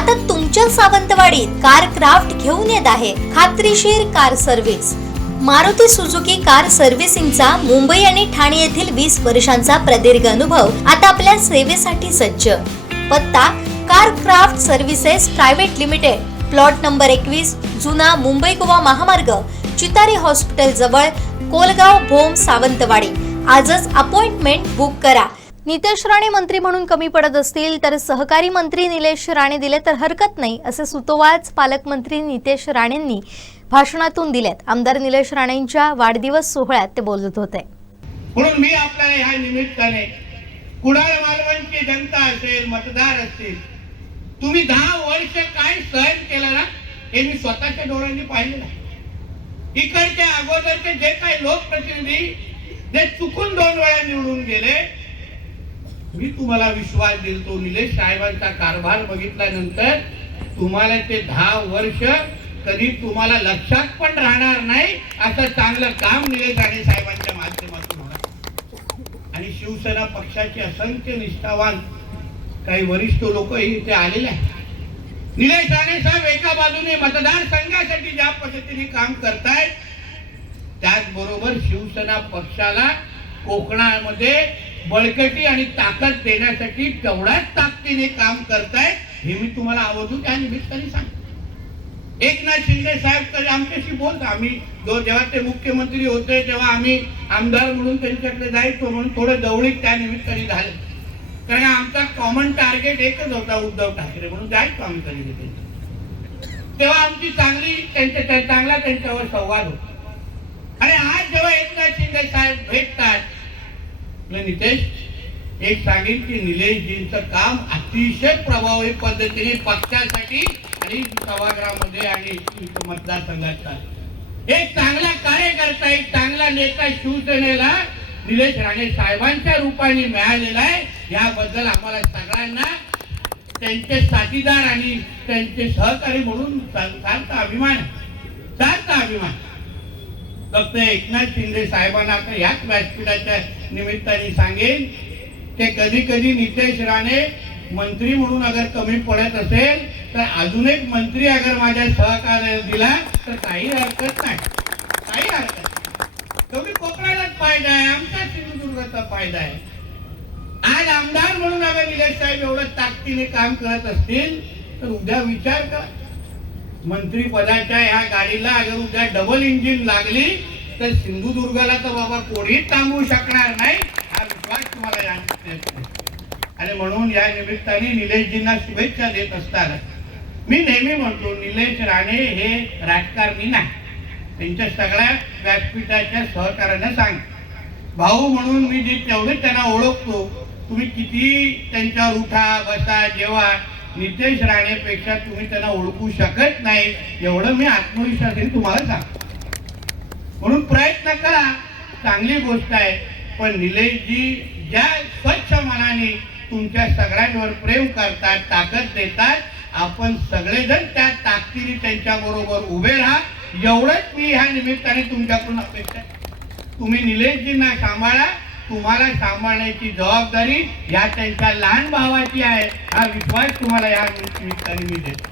आता तुमच्या सावंतवाडीत car craft घेऊन येत आहे खात्रीशीर car service. Maruti Suzuki car सर्व्हिसिंगचा मुंबई आणि ठाणे येथील 20 वर्षांचा प्रदीर्घ अनुभव आता आपल्या सेवेसाठी सज्ज। पत्ता car craft services private limited, plot number 21, जुना मुंबई गोवा महामार्ग, चितारी हॉस्पिटल जवळ, कोलगाव भोम, सावंतवाडी। आजच अपॉइंटमेंट बुक करा। नितेश राणे मंत्री म्हणून कमी पडत असतील तर सहकारी मंत्री निलेश राणे दिले तर हरकत नाही, असे सुतोवाच पालकमंत्री नितेश राणेंनी भाषणातून दिलेत। आमदार निलेश राणेंच्या वाढदिवस सोहळ्यात ते बोलत होते। म्हणून मी आपल्याला ह्या निमित्ताने कुडाळ मालवणची जनता असेल, मतदार असतील, तुम्ही 10 वर्ष काय सहन केलं ना, हे मी स्वतःच्या डोळ्यांनी पाहिलेलं आहे। इकडच्या अगोदरचे जे काही लोकप्रतिनिधी जे चुकून 2 वेळा निवडून गेले, मी तुम्हाला विश्वास देतो, निलेश साहेबांचा कारभार बघितल्यानंतर तुम्हाला ते 10 वर्ष कधी तुम्हाला लक्षात पण राहणार नाही, असं चांगलं काम निलेश राणे साहेबांच्या माध्यमातून होणार। आणि शिवसेना पक्षाचे असंख्य निष्ठावान काही वरिष्ठ लोक इथे आलेले आहेत। निलेश राणे साहेब एका बाजूने मतदारसंघासाठी ज्या पद्धतीने काम करतायत, त्याचबरोबर शिवसेना पक्षाला कोकणामध्ये बळकटी आणि ताकद देण्यासाठी तेवढ्याच ताकदीने काम करतायत, हे मी तुम्हाला आवर्जून त्या निमित्ताने सांगतो। एकनाथ शिंदे साहेब तर आमच्याशी बोलतो, आम्ही जेव्हा ते मुख्यमंत्री होते तेव्हा आम्ही आमदार म्हणून त्यांच्याकडे जायचो, म्हणून थोडं जवळीक त्या निमित्ताने झालं, कारण आमचा कॉमन टार्गेट एकच होता, उद्धव ठाकरे, म्हणून जायचो आम्ही कधी तेव्हा आमची चांगला त्यांच्यावर संवाद होता। आणि आज जेव्हा एकनाथ शिंदे साहेब भेटतात, नितेश एक सांगेन की निलेशजींचं काम अतिशय प्रभावी पद्धतीने पक्षासाठी आणि सभागृहामध्ये आणि मतदारसंघात एक चांगला कार्यकर्ता, एक चांगला नेता शिवसेनेला निलेश राणे साहेबांच्या रूपाने मिळालेला आहे। याबद्दल आम्हाला सगळ्यांना त्यांचे साथीदार आणि त्यांचे सहकारी म्हणून सार्थ अभिमान। फक्त एकनाथ शिंदे साहेबांना आता याच व्यासपीठाच्या निमित्ताने सांगेन की कधी कधी नितेश राणे मंत्री म्हणून अगर कमी पडत असेल तर अजून एक मंत्री अगर माझ्या सहकार्य दिला तर काही हरकत नाही, काही हरकत नाही। तेवढी कोकणालाच फायदा आहे, आमचा सिंधुदुर्गाचा फायदा आहे। आज आमदार म्हणून अगर निलेश साहेब एवढं ताकदीने काम करत असतील तर उद्या विचार करा, मंत्री पदाच्या ह्या गाडीला अगर उद्या डबल इंजिन लागली तर सिंधुदुर्गाला तर बाबा कोणीच थांबवू शकणार नाही, हा विश्वास तुम्हाला या। आणि म्हणून या निमित्ताने निलेशजींना शुभेच्छा देत असताना मी नेहमी म्हणतो, निलेश राणे हे राजकारणी नाही, त्यांच्या सगळ्या व्यासपीठाच्या सहकार्याने सांग भाऊ म्हणून मी जे तेवढे त्यांना ओळखतो, तुम्ही किती त्यांच्यावर उठा बसा जेव्हा, नितेश राणेपेक्षा तुम्ही त्यांना ओळखू शकत नाही, एवढं मी आत्मविश्वासाने तुम्हाला सांगतो। म्हणून प्रयत्न करा, चांगली गोष्ट आहे, पण निलेशजी ज्या स्वच्छ मनाने तुमच्या सगळ्यांवर प्रेम करतात, ताकद देतात, आपण सगळेजण त्या ताकदीने त्यांच्या बरोबर उभे राहा, एवढंच मी ह्या निमित्ताने तुमच्याकडून अपेक्षा। तुम्ही निलेशजींना सांभाळा, तुम्हाला सांभाळण्याची जबाबदारी या त्यांच्या लहान भावाची आहे, हा विश्वास तुम्हाला या निमित्ताने मी देतो।